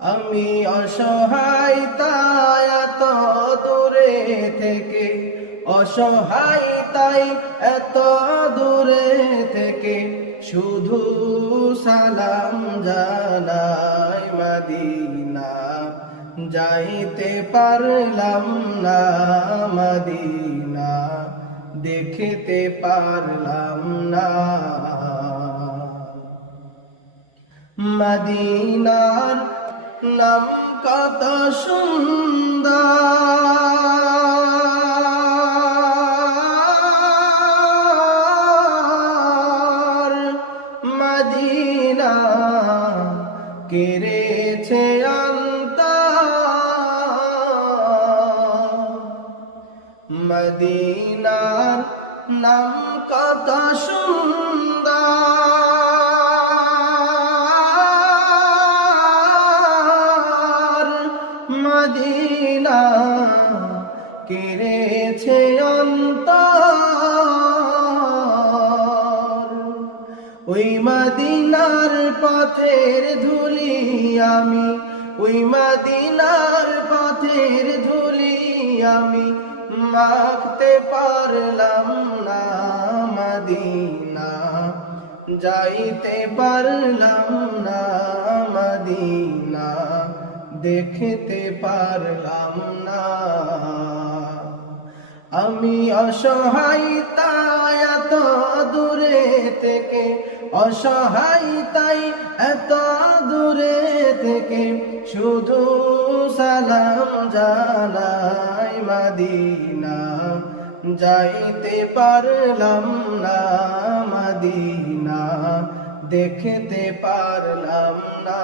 আমি অসহায় তাই এত দূরে থেকে, অসহায় তাই এত দূরে থেকে শুধু সালাম জানাই মদিনা। যাইতে পারলাম না মদিনা, দেখতে পারলাম না। মদিনার নাম কত সুন্দর, মদিনা কেড়েছে অন্তর। মদিনার নাম কত সুন্দর, মদিনা কেড়েছে অন্তর। ওই মদিনার পথের ধুলি আমি, ওই মদিনার পথের ধুলি আমি মাখতে পারলাম না মদিনা, যাইতে পারলাম না মদিনা, দেখতে পারলাম না। আমি অসহায় তাই এত দূরে থেকে, অসহায় তাই এত দূরে থেকে শুধু সালাম জানাই মদিনা। যাইতে পারলাম না মদিনা, দেখতে পারলাম না।